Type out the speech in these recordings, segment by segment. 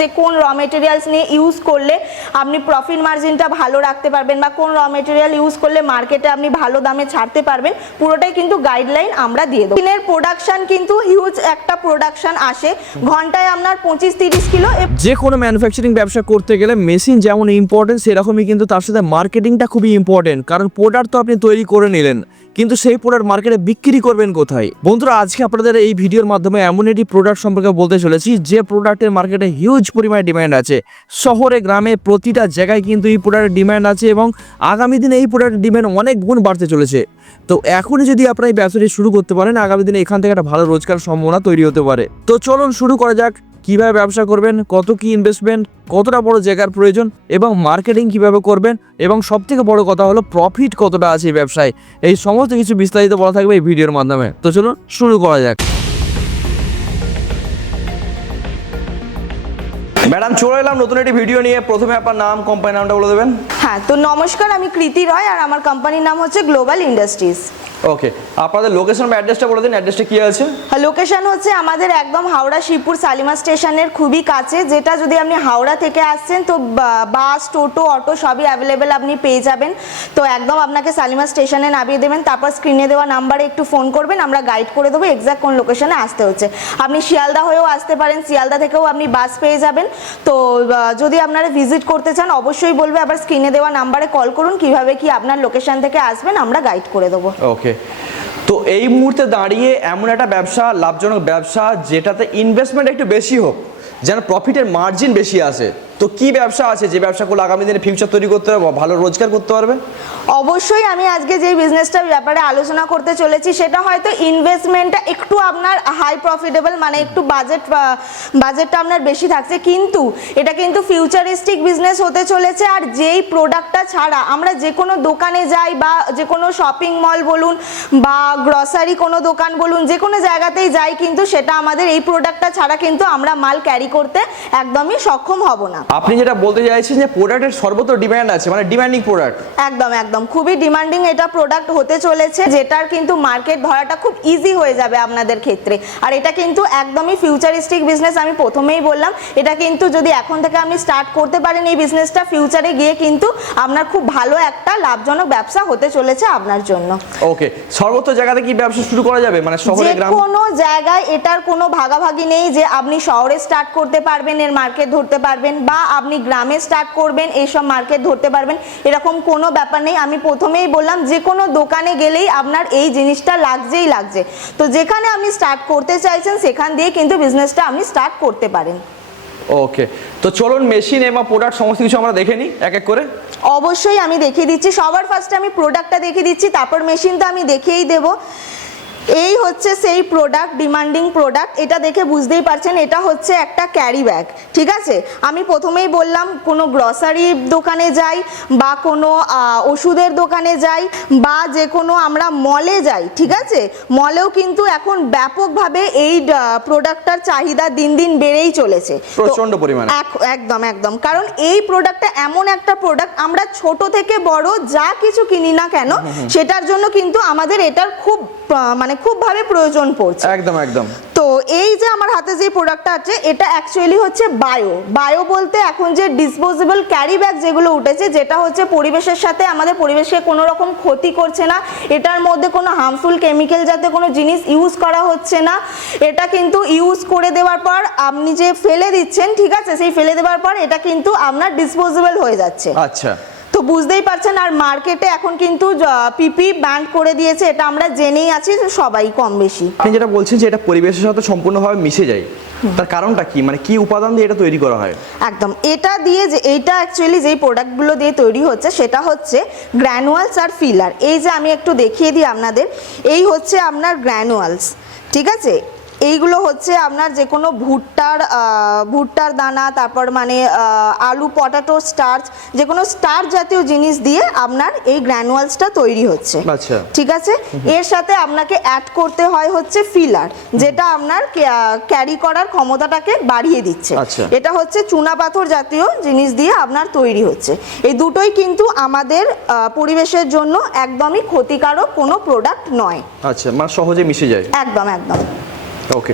যে কোন raw materials নিয়ে ইউজ করলে আপনি প্রফিট মার্জিনটা ভালো রাখতে পারবেন বা কোন র মেটেরিয়াল ইউজ করলে মার্কেটে আপনি ভালো দামে ছাড়তে পারবেন, পুরোটাই কিন্তু গাইডলাইন আমরা দিয়ে দেবো। মেশিনের প্রোডাকশন কিন্তু হিউজ একটা প্রোডাকশন আসে, ঘন্টায় আপনার পঁচিশ তিরিশ কিলো। যে কোনো ম্যানুফ্যাকচারিং ব্যবসা করতে গেলে মেশিন যেমন ইম্পর্টেন্ট সেরকমই কিন্তু তার সাথে মার্কেটিংটা খুবই ইম্পর্টেন্ট কারণ প্রোডাক্ট তো আপনি তৈরি করে নিলেন, কিন্তু সেই প্রোডাক্ট মার্কেটে বিক্রি করবেন কোথায়? বন্ধুরা, আজকে আপনাদের এই ভিডিওর মাধ্যমে এমন একটি প্রোডাক্ট সম্পর্কে বলতে চলেছি, যে প্রোডাক্টের মার্কেটে হিউজ পরিমাণে ডিমান্ড আছে। শহরে, গ্রামে প্রতিটা জায়গায় কিন্তু এই প্রোডাক্টের ডিমান্ড আছে এবং আগামী দিনে এই প্রোডাক্টের ডিমান্ড অনেক গুণ বাড়তে চলেছে। তো এখনই যদি আপনারা এই ব্যবসাটি শুরু করতে পারেন, আগামী দিনে এখান থেকে একটা ভালো রোজগার সম্ভাবনা তৈরি হতে পারে। তো চলুন শুরু করা যাক, কীভাবে ব্যবসা করবেন, কত কি ইনভেস্টমেন্ট কতটা বড় জায়গার প্রয়োজন এবং মার্কেটিং কীভাবে করবেন এবং সব থেকে বড় কথা হলো প্রফিট কতটা আছে এই ব্যবসায়। এই সমস্ত কিছু বিস্তারিত বলা থাকবে এই ভিডিওর মাধ্যমে। তো চলুন শুরু করা যাক। ম্যাডাম চলে এলাম নতুন একটি ভিডিও নিয়ে। প্রথমে আপনার নাম কোম্পানি নামটা বলে দেবেন। হ্যাঁ তো নমস্কার আমি কৃতি রয় আর আমার কোম্পানির নাম হচ্ছে গ্লোবাল ইন্ডাস্ট্রিজ ওকে আপনাদের লোকেশন বা অ্যাড্রেসটা বলে দিন অ্যাড্রেসটা কি আছে? লোকেশন হচ্ছে আমাদের একদম হাওড়া শিবপুর সালিমা স্টেশনের খুবই কাছে যেটা যদি আপনি হাওড়া থেকে আসছেন তো বাস টোটো অটো সবই অ্যাভেলেবেল আপনি পেয়ে যাবেন। তো একদম আপনাকে সালিমা স্টেশনে নামিয়ে দেবেন তারপর স্ক্রিনে দেওয়া নাম্বারে একটু ফোন করবেন আমরা গাইড করে দেবো এক্সাক্ট কোন লোকেশনে আসতে হচ্ছে। আপনি শিয়ালদা হয়েও আসতে পারেন শিয়ালদা থেকেও আপনি বাস পেয়ে যাবেন। তো যদি আপনারা ভিজিট করতে চান, অবশ্যই বলবে আবার স্ক্রিনে দেওয়া নাম্বারে কল করুন, কীভাবে কি আপনার লোকেশন থেকে আসবেন, আমরা গাইড করে দেবো। ওকে তো এই মুহূর্তে দাঁড়িয়ে এমন একটা ব্যবসা, লাভজনক ব্যবসা, যেটাতে ইনভেস্টমেন্ট একটু বেশি হোক, যেন প্রফিটের মার্জিন বেশি আসে। তো কি ব্যবসা আছে? যে ব্যবসা করলে আগামী দিনে ফিউচার তৈরি করতে পারবে ভালো রোজগার করতে পারবে? অবশ্যই আমি আজকে যে বিজনেসটার ব্যাপারে আলোচনা করতে চলেছি, সেটা হয়তো ইনভেস্টমেন্টটা একটু আপনার হাই প্রফিটেবল মানে একটু বাজেট বাজেটটা আপনার বেশি থাকছে। কিন্তু এটা কিন্তু ফিউচারিস্টিক বিজনেস হতে চলেছে, আর যেই প্রোডাক্টটা ছাড়া আমরা যে কোনো দোকানে যাই বা যে কোনো শপিং মল বলুন বা গ্রসারি কোনো দোকান বলুন, যে কোনো জায়গাতেই যাই, কিন্তু সেটা আমাদের এই প্রোডাক্টটা ছাড়া কিন্তু আমরা মাল ক্যারি করতে একদমই সক্ষম হব না। আপনি যেটা বলতে চাইছেন যে প্রোডাক্টের সর্বত্র ডিমান্ড আছে মানে ডিমান্ডিং প্রোডাক্ট একদম একদম। খুবই ডিমান্ডিং এটা প্রোডাক্ট হতে চলেছে যেটার কিন্তু মার্কেট ধরাটা খুব ইজি হয়ে যাবে আপনাদের ক্ষেত্রে। আর এটা কিন্তু একদমই ফিউচারিস্টিক বিজনেস আমি প্রথমেই বললাম এটা কিন্তু যদি এখন থেকে আপনি স্টার্ট করতে পারেন এই বিজনেসটা ফিউচারে গিয়ে কিন্তু আপনার খুব ভালো একটা লাভজনক ব্যবসা হতে চলেছে আপনার জন্য। ওকে সর্বত্র জায়গাতে কি ব্যবসা শুরু করা যাবে? মানে শহরে যে গ্রাম? কোনো জায়গায় এটার কোনো ভাগাভাগি নেই যে আপনি শহরে স্টার্ট করতে পারবেন এর মার্কেট ধরতে পারবেন বা আপনি গ্রামে স্টার্ট করবেন এইসব মার্কেট ধরতে পারবেন এরকম কোনো ব্যাপার নেই। আমি প্রথমেই বললাম যে কোনো দোকানে গেলেই আপনার এই জিনিসটা লাগছেই লাগছে। তো যেখানে আপনি স্টার্ট করতে চাইছেন সেখান দিয়ে কিন্তু বিজনেসটা আপনি স্টার্ট করতে পারেন। ওকে তো চলুন মেশিন এবং প্রোডাক্ট সমস্ত কিছু আমরা দেখে নিই এক এক করে। অবশ্যই আমি দেখিয়ে দিচ্ছি। সবার ফার্স্টে আমি প্রোডাক্টটা দেখিয়ে দিচ্ছি তারপর মেশিন তো আমি দেখেই দেবো। এই হচ্ছে সেই প্রোডাক্ট ডিমান্ডিং প্রোডাক্ট এটা দেখে বুঝতেই পারছেন এটা হচ্ছে একটা ক্যারি ব্যাগ ঠিক আছে? আমি প্রথমেই বললাম কোনো গ্রসারি দোকানে যাই বা কোনো ওষুধের দোকানে যাই বা যে কোনো আমরা মলে যাই ঠিক আছে? মলেও কিন্তু এখন ব্যাপকভাবে এই প্রোডাক্টটার চাহিদা দিন দিন বেড়েই চলেছে। প্রচণ্ড পরিমাণে। একদম একদম। কারণ এই প্রোডাক্টটা এমন একটা প্রোডাক্ট আমরা ছোট থেকে বড় যা কিছু কিনি না কেন সেটার জন্য কিন্তু আমাদের এটার খুব আহ, মানে খুব ভাবে প্রয়োজন পড়ছে। একদম একদম। তো এই যে আমার হাতে যে প্রোডাক্টটা আছে এটা অ্যাকচুয়ালি হচ্ছে বায়ো বায়ো বলতে এখন যে ডিসপোজেবল ক্যারি ব্যাগ যেগুলো উঠেছে যেটা হচ্ছে পরিবেশের সাথে আমাদের পরিবেশকে কোনো রকম ক্ষতি করছে না। এটার মধ্যে কোনো হার্মফুল কেমিক্যাল যাতে কোনো জিনিস ইউজ করা হচ্ছে না। এটা কিন্তু ইউজ করে দেওয়ার পর আপনি যে ফেলে দিচ্ছেন ঠিক আছে? সেই ফেলে দেওয়ার পর এটা কিন্তু আপনার ডিসপোজেবল হয়ে যাচ্ছে। আচ্ছা। তো বুঝতেই পারছেন আর মার্কেটে এখন কিন্তু পিপি ব্যান্ড করে দিয়েছে এটা আমরা জেনেই আছি সবাই কম বেশি। আপনি যেটা বলছেন যে এটা পরিবেশের সাথে সম্পূর্ণভাবে মিশে যায় তার কারণটা কি? মানে কি উপাদান দিয়ে এটা তৈরি করা হয়? একদম। এটা দিয়ে যে এইটা অ্যাকচুয়ালি যেই প্রোডাক্টগুলো দিয়ে তৈরি হচ্ছে সেটা হচ্ছে গ্র্যানুয়ালস আর ফিলার এই যে আমি একটু দেখিয়ে দিই আপনাদের এই হচ্ছে আপনার গ্র্যানুয়ালস ঠিক আছে? এইগুলো হচ্ছে আপনার যে কোনো ভুট্টার ভুট্টার দানা তারপর মানে আলু পটাটো স্টার্চ যে কোনো স্টার্চ জাতীয় জিনিস দিয়ে আপনার এই গ্র্যানুয়ালসটা তৈরি হচ্ছে। আচ্ছা। ঠিক আছে? এর সাথে আপনাকে অ্যাড করতে হয় হচ্ছে ফিলার যেটা আপনার ক্যারি করার ক্ষমতাটাকে বাড়িয়ে দিচ্ছে। আচ্ছা। এটা হচ্ছে চুনা পাথর জাতীয় জিনিস দিয়ে আপনার তৈরি হচ্ছে। এই দুটোই কিন্তু আমাদের পরিবেশের জন্য একদমই ক্ষতিকারক কোনো প্রোডাক্ট নয়। আচ্ছা মানে সহজে মিশে যায়। একদম একদম।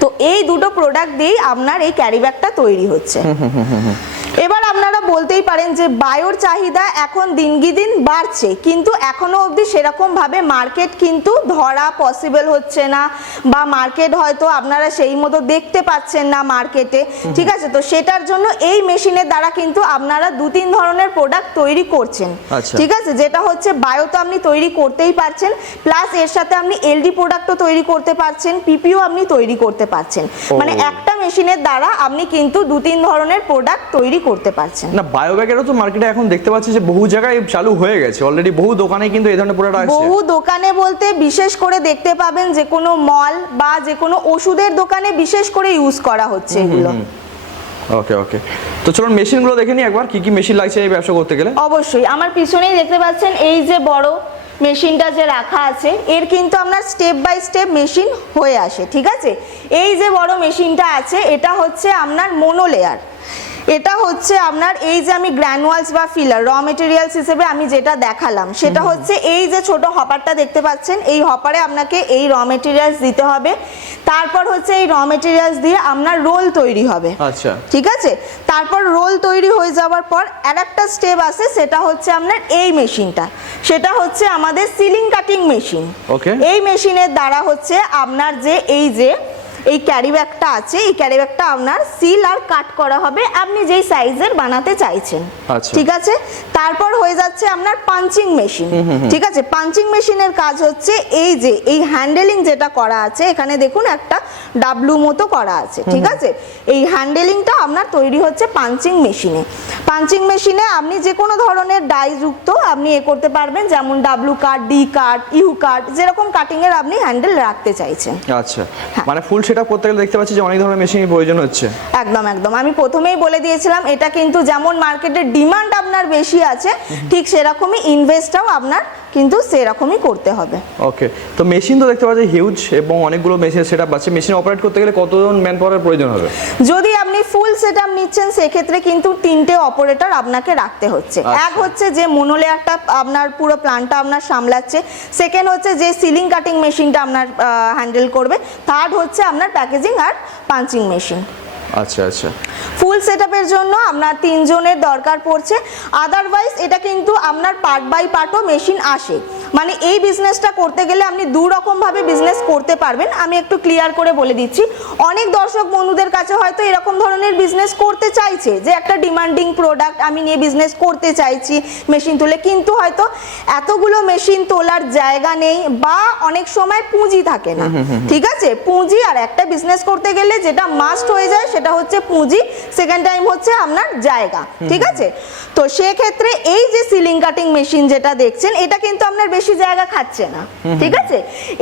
তো এই দুটো প্রোডাক্ট দিয়েই আপনার এই ক্যারি ব্যাগটা তৈরি হচ্ছে। এবার আপনারা বলতেই পারেন যে বায়োর চাহিদা এখন দিনগি দিন বাড়ছে কিন্তু এখনও অবধি সেরকমভাবে মার্কেট কিন্তু ধরা পসিবল হচ্ছে না বা মার্কেট হয়তো আপনারা সেই মতো দেখতে পাচ্ছেন না মার্কেটে ঠিক আছে? তো সেটার জন্য এই মেশিনের দ্বারা কিন্তু আপনারা দু তিন ধরনের প্রোডাক্ট তৈরি করছেন আচ্ছা। ঠিক আছে? যেটা হচ্ছে বায়ো তো আপনি তৈরি করতেই পারছেন প্লাস এর সাথে আপনি এলডি প্রোডাক্টও তৈরি করতে পারছেন পিপিও আপনি তৈরি করতে পারছেন। মানে একটা মেশিনের দ্বারা আপনি কিন্তু দু তিন ধরনের প্রোডাক্ট তৈরি করতে পারছেন। না বায়োব্যাগেরও তো মার্কেটে এখন দেখতে পাচ্ছি যে বহু জায়গায় চালু হয়ে গেছে। অলরেডি বহু দোকানে কিন্তু এই ধরনের প্রোডাক্ট আসছে। বহু দোকানে বলতে বিশেষ করে দেখতে পাবেন যে কোনো মল বা যে কোনো ওষুধের দোকানে বিশেষ করে ইউজ করা হচ্ছে এগুলো। ওকে ওকে তো চলুন মেশিনগুলো দেখে নিই একবার কি কি মেশিন লাগছে এই ব্যবসা করতে গেলে? অবশ্যই আমার পিছনেই দেখতে পাচ্ছেন এই যে বড় মেশিনটা যে রাখা আছে এর কিন্তু আপনার স্টেপ বাই স্টেপ মেশিন হয়ে আসে ঠিক আছে? এই যে বড় মেশিনটা আছে এটা হচ্ছে আপনার মোনো লেয়ার এটা হচ্ছে আপনার এই যে আমি গ্র্যানুয়ালস বা ফিলার র মেটেরিয়ালস হিসেবে আমি যেটা দেখালাম সেটা হচ্ছে এই যে ছোট হপারটা দেখতে পাচ্ছেন এই হপারে আপনাকে এই র মেটেরিয়ালস দিতে হবে। তারপর হচ্ছে এই র মেটেরিয়ালস দিয়ে আপনার রোল তৈরি হবে। আচ্ছা। ঠিক আছে? তারপর রোল তৈরি হয়ে যাওয়ার পর আর একটা স্টেপ আছে সেটা হচ্ছে আপনার এই মেশিনটা। সেটা হচ্ছে আমাদের সিলিং কাটিং মেশিন Okay. এই মেশিনের দ্বারা হচ্ছে আপনার যে এই যে এই ক্যারি ব্যাগটা আছে এই ক্যারি ব্যাগটা আপনার সিল আর কাট করা হবে আপনি যেই সাইজের বানাতে চাইছেন। আচ্ছা। ঠিক আছে? তারপর হয়ে যাচ্ছে আপনার পাঞ্চিং মেশিন ঠিক আছে? পাঞ্চিং মেশিনের কাজ হচ্ছে এই যে এই হ্যান্ডেলিং যেটা করা আছে এখানে দেখুন একটা ডাবলু মতো করা আছে ঠিক আছে? এই হ্যান্ডেলিংটা আপনার তৈরি হচ্ছে পাঞ্চিং মেশিনে পাঞ্চিং মেশিনে আপনি যে কোনো ধরনের ডাই যুক্ত আপনি এ করতে পারবেন যেমন W cut D cut U cut যেরকম কাটিং এর আপনি হ্যান্ডেল রাখতে চাইছেন। আচ্ছা। হ্যাঁ। মানে ফুল সেটআপ করতে গেলে দেখতে পাচ্ছি যে অনেক ধরনের মেশিনের প্রয়োজন হচ্ছে। একদম একদম। আমি প্রথমেই বলে দিয়েছিলাম এটা কিন্তু যেমন মার্কেটের ডিমান্ড আপনার বেশি আছে ঠিক সেরকমই ইনভেস্টটাও আপনার কিন্তু সেরকমই করতে হবে। ওকে তো মেশিন তো দেখতে পাচ্ছি হিউজ এবং অনেকগুলো মেশিন সেটআপ আছে। মেশিন অপারেট করতে গেলে কতজন ম্যান পাওয়ারের প্রয়োজন হবে? যদি আপনি ফুল সেটআপ নিচ্ছেন সেক্ষেত্রে কিন্তু তিনটে অপারেটর আপনাকে রাখতে হচ্ছে। আচ্ছা। এক হচ্ছে যে মোনোলেয়ারটা আপনার পুরো প্ল্যানটা আপনার সামলাচ্ছে। সেকেন্ড হচ্ছে যে সিলিং কাটিং মেশিনটা আপনার হ্যান্ডেল করবে। থার্ড হচ্ছে আপনার প্যাকেজিং আর পাঞ্চিং মেশিন আচ্ছা আচ্ছা। ফুল সেটআপের জন্য আপনার তিনজনের দরকার পড়ছে। আদারওয়াইজ এটা কিন্তু আপনার পার্ট বাই পার্টও মেশিন আসে। মানে এই বিজনেসটা করতে গেলে আপনি দু রকম ভাবে বিজনেস করতে পারবেন। আমি একটু ক্লিয়ার করে বলে দিচ্ছি। অনেক দর্শক বন্ধুদের কাছে হয়তো এরকম ধরনের বিজনেস করতে চাইছে যে একটা ডিমান্ডিং প্রোডাক্ট আমি নিয়ে বিজনেস করতে চাইছি মেশিন তুলে। কিন্তু হয়তো এতগুলো মেশিন তোলার জায়গা নেই বা অনেক সময় পুঁজি থাকে না। ঠিক আছে? পুঁজি আর একটা বিজনেস করতে গেলে যেটা মাস্ট হয়ে যায় সেটা হচ্ছে পুঁজি সেকেন্ড টাইম হচ্ছে আপনার জায়গা। ঠিক আছে? তো সেক্ষেত্রে এই যে সিলিং কাটিং মেশিন যেটা দেখছেন এটা কিন্তু আপনার বেশি জায়গা খাচ্ছে না ঠিক আছে?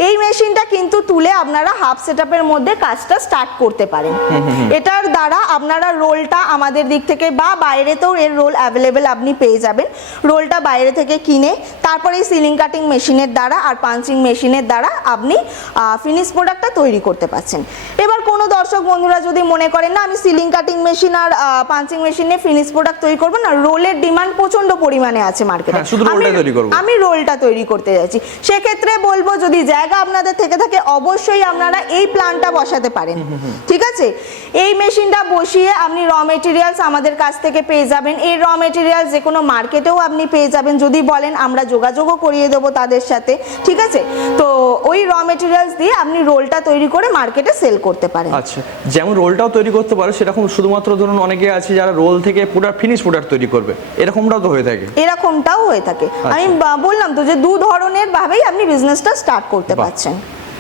এই মেশিনটা কিন্তু তুলে আপনারা হাফ সেটআপের মধ্যে কাজটা স্টার্ট করতে পারেন। এটার দ্বারা আপনারা রোলটা আমাদের দিক থেকে বা বাইরেতেও এর রোল অ্যাভেলেবেল আপনি পেয়ে যাবেন। রোলটা বাইরে থেকে কিনে তারপরে এই সিলিং কাটিং মেশিনের দ্বারা আর পাঞ্চিং মেশিনের দ্বারা আপনি ফিনিশ প্রোডাক্টটা তৈরি করতে পারছেন। এবার কোনো দর্শক বন্ধুরা যদি মনে করেন না আমি সিলিং কাটিং মেশিন আর পাঞ্চিং মেশিনে ফিনিশ প্রোডাক্ট তৈরি করব না রোলের ডিমান্ড প্রচণ্ড পরিমাণে আছে মার্কেটে হ্যাঁ। আমি রোলটা তৈরি করতে যাচ্ছি। সেক্ষেত্রে বলব যদি জায়গা আপনাদের থেকে থাকে অবশ্যই আপনারা এই প্ল্যানটা বসাতে পারেন। ঠিক আছে? এই মেশিনটা বসিয়ে আপনি র মেটেরিয়ালস আমাদের কাছ থেকে পেয়ে যাবেন। এই র মেটেরিয়ালস যে কোনো মার্কেটেও আপনি পেয়ে যাবেন। যদি বলেন আমরা যোগাযোগও করিয়ে দেবো তাদের সাথে। ঠিক আছে? তো ওই র মেটেরিয়ালস দিয়ে আপনি রোলটা তৈরি করে মার্কেটে সেল করতে পারেন। আচ্ছা যেমন রোলটাও তৈরি করতে পারে সেরকম শুধুমাত্র ধরুন অনেকে আছে যারা রোল থেকে পুরো ফিনিশ প্রোডাক্ট তৈরি করবে। এরকমটাও তো হয়ে থাকে। এরকমটাও হয়ে থাকে। আমি বা- বললাম তো যে দু ধরনের ভাবেই আপনি বিজনেসটা স্টার্ট করতে পারছেন।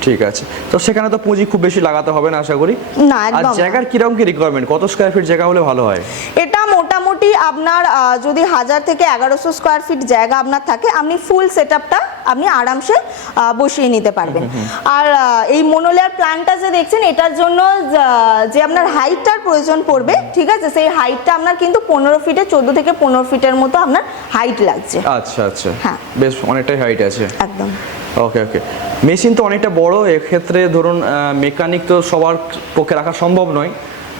ঠিক আছে। তো সেখানে তো পুঁজি খুব বেশি লাগাতে হবে না আশা করি? না আর। জায়গার কীরকম কি রিকোয়ারমেন্ট কত স্কোয়ার ফিট জায়গা হলে ভালো হয়? এটা মোটামুটি আপনার যদি হাজার থেকে এগারোশো স্কোয়ার ফিট জায়গা আপনার থাকে আপনি ফুল সেট আপটা আপনি আরামসে বসিয়ে নিতে পারবেন। আর এই মোনোলেয়ার প্ল্যানটা যে দেখছেন এটার জন্য যে আপনার হাইটটার প্রয়োজন পড়বে ঠিক আছে? সেই হাইটটা আপনার কিন্তু পনেরো ফিটে চোদ্দ থেকে পনেরো ফিটের মতো আপনার হাইট লাগছে। আচ্ছা আচ্ছা। হ্যাঁ। বেশ অনেকটাই হাইট আছে। একদম। ওকে ওকে মেশিন তো অনেকটা বড় এক্ষেত্রে ধরুন মেকানিক তো সবার পক্ষে রাখা সম্ভব নয়।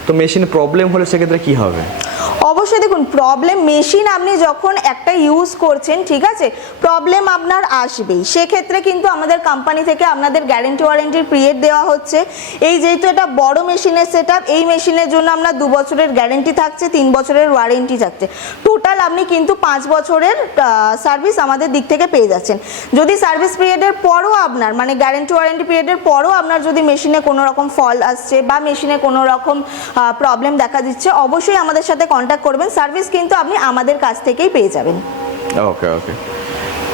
তো মেশিন প্রবলেম হলে সেক্ষেত্রে কি হবে? অবশ্যই দেখুন প্রবলেম মেশিন আপনি যখন একটা ইউজ করছেন, ঠিক আছে? প্রবলেম আপনার আসবেই। সেক্ষেত্রে কিন্তু আমাদের কোম্পানি থেকে আপনাদের গ্যারেন্টি ওয়ারেন্টির পিরিয়ড দেওয়া হচ্ছে। এই যেহেতু এটা বড় মেশিনের সেট এই মেশিনের জন্য আপনার দু বছরের গ্যারেন্টি থাকছে, তিন বছরের ওয়ারেন্টি থাকছে। টোটাল আপনি কিন্তু পাঁচ বছরের সার্ভিস আমাদের দিক থেকে পেয়ে যাচ্ছেন। যদি সার্ভিস পিরিয়ডের পরও আপনার মানে গ্যারেন্টি ওয়ারেন্টি পিরিয়ডের পরও আপনার যদি মেশিনে কোনো রকম ফল আসছে বা মেশিনে কোনো রকম প্রবলেম দেখা দিচ্ছে, অবশ্যই আমাদের সাথে কন্ট্যাক্ট করবেন। সার্ভিস কিন্তু আপনি আমাদের কাছ থেকেই পেয়ে যাবেন। ওকে ওকে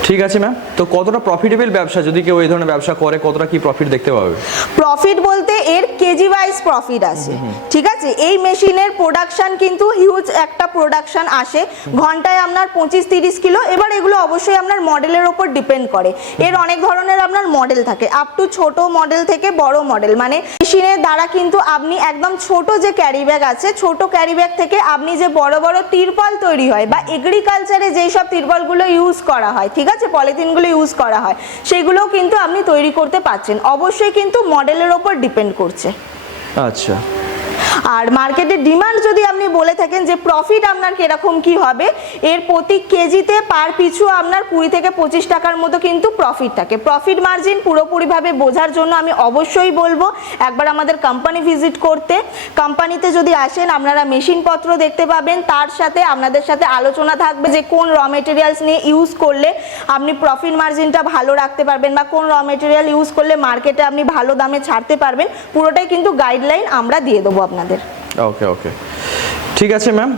ঠিক আছে ম্যাম তো কতটা প্রফিটেবল ব্যবসা? যদি কেউ এই ধরনের ব্যবসা করে কতটা কি প্রফিট দেখতে পাবে? প্রফিট বলতে এর কেজি ওয়াইজ প্রফিট আসে। ঠিক আছে? এই মেশিনের প্রোডাকশন কিন্তু হিউজ একটা প্রোডাকশন আসে। ঘন্টায় আপনার পঁচিশ তিরিশ কিলো। এবার এগুলো অবশ্যই আপনার মডেলের ওপর ডিপেন্ড করে। এর অনেক ধরনের আপনার মডেল থাকে। আপ টু ছোট মডেল থেকে বড় মডেল মানে মেশিনের দ্বারা কিন্তু আপনি একদম ছোট যে ক্যারি ব্যাগ আছে ছোট ক্যারি ব্যাগ থেকে আপনি যে বড় বড় তিরপল তৈরি হয় বা এগ্রিকালচারে যেই সব তিরপলগুলো ইউজ করা হয় ঠিক আছে? পলিথিনগুলো ইউজ করা হয়। সেগুলোও কিন্তু আপনি তৈরি করতে পারছেন। অবশ্যই কিন্তু মডেলের ওপর ডিপেন্ড করছে। আচ্ছা। আর মার্কেটের ডিমান্ড যদি আপনি বলে থাকেন যে প্রফিট আপনার কীরকম কি হবে, এর প্রতি কেজিতে পার পিছু আপনার কুড়ি থেকে পঁচিশ টাকার মতো কিন্তু প্রফিট থাকে। প্রফিট মার্জিন পুরোপুরিভাবে বোঝার জন্য আমি অবশ্যই বলব, একবার আমাদের কোম্পানি ভিজিট করতে। কোম্পানিতে যদি আসেন, আপনারা মেশিনপত্র দেখতে পাবেন, তার সাথে আপনাদের সাথে আলোচনা থাকবে যে কোন র মেটেরিয়ালস নিয়ে ইউজ করলে আপনি প্রফিট মার্জিনটা ভালো রাখতে পারবেন বা কোন র মেটেরিয়াল ইউজ করলে মার্কেটে আপনি ভালো দামে ছাড়তে পারবেন। পুরোটাই কিন্তু গাইডলাইন আমরা দিয়ে দেবো আপনাদের। ওকে ওকে ঠিক আছে ম্যাম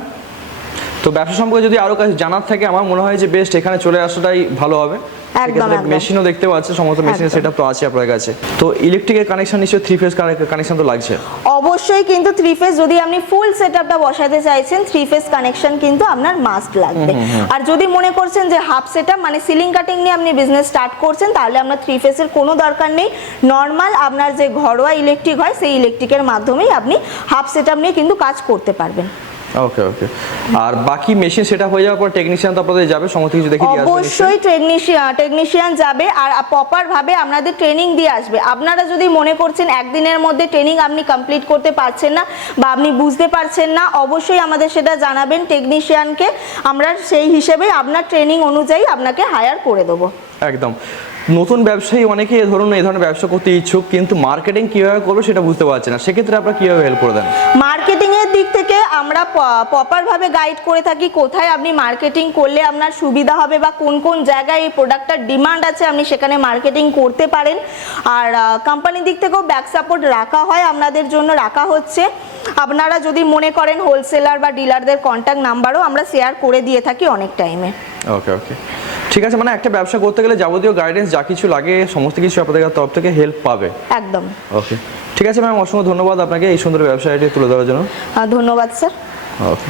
তো ব্যবসা সম্পর্কে যদি আরও কাছে জানার থাকে, আমার মনে হয় যে বেস্ট এখানে চলে আসাটাই ভালো হবে। একদম। মেশিনও দেখতে পাচ্ছে সমস্ত মেশিনের সেটআপ তো আছে আপনার কাছে। তো ইলেকট্রিকের কানেকশন নিশ্চয়ই থ্রি ফেজ কানেকশন তো লাগছে? অবশ্যই কিন্তু থ্রি ফেজ যদি আপনি ফুল সেটআপটা বসাতে চাইছেন থ্রি ফেজ কানেকশন কিন্তু আপনার মাস্ট লাগবে। আর যদি মনে করছেন যে হাফ সেটআপ মানে সিলিং কাটিং নিয়ে আপনি বিজনেস স্টার্ট করছেন তাহলে আপনার থ্রি ফেজের কোনো দরকার নেই। নর্মাল আপনার যে ঘরোয়া ইলেকট্রিক হয় সেই ইলেকট্রিকের মাধ্যমেই আপনি হাফ সেটআপ নিয়ে কিন্তু কাজ করতে পারবেন। ওকে ওকে আর বাকি মেশিন সেটআপ হয়ে যাওয়ার পর টেকনিশিয়ান তো আপনাদের যাবে সমস্ত কিছু দেখে দিয়ে আসবে অবশ্যই টেকনিশিয়ান টেকনিশিয়ান যাবে আর প্রপার ভাবে আপনাদের ট্রেনিং দিয়ে আসবে। আপনারা যদি মনে করছেন একদিনের মধ্যে ট্রেনিং আপনি কমপ্লিট করতে পারছেন না বা আপনি বুঝতে পারছেন না অবশ্যই আমাদের সেটা জানাবেন টেকনিশিয়ানকে আমরা সেই হিসেবে আপনার ট্রেনিং অনুযায়ী আপনাকে হায়ার করে দেবো। একদম। নতুন ব্যবসায়ী অনেকে এ ধরুন এই ধরনের ব্যবসা করতে ইচ্ছুক কিন্তু মার্কেটিং কীভাবে করবে সেটা বুঝতে পারছে না। সেক্ষেত্রে আপনারা কীভাবে হেল্প করে দেন? মার্কেটিং এর দিক থেকে আমরা প্রপার ভাবে গাইড করে থাকি কোথায় আপনি মার্কেটিং করলে আপনার সুবিধা হবে বা কোন কোন জায়গায় এই প্রোডাক্টটার ডিমান্ড আছে আপনি সেখানে মার্কেটিং করতে পারেন। আর কোম্পানির দিক থেকেও ব্যাক সাপোর্ট রাখা হয় আপনাদের জন্য রাখা হচ্ছে। আপনারা যদি মনে করেন হোলসেলার বা ডিলারদের কন্ট্যাক্ট নাম্বারও আমরা শেয়ার করে দিয়ে থাকি অনেক টাইমে ওকে ওকে ঠিক আছে মানে একটা ব্যবসা করতে গেলে যাবতীয় গাইডেন্স যা কিছু লাগে সমস্ত কিছু আপনাদের তরফ থেকে হেল্প পাবে। একদম। ওকে ঠিক আছে ম্যাম অসংখ্য ধন্যবাদ আপনাকে এই সুন্দর ব্যবসাটি তুলে দেওয়ার জন্য। ধন্যবাদ স্যার ওকে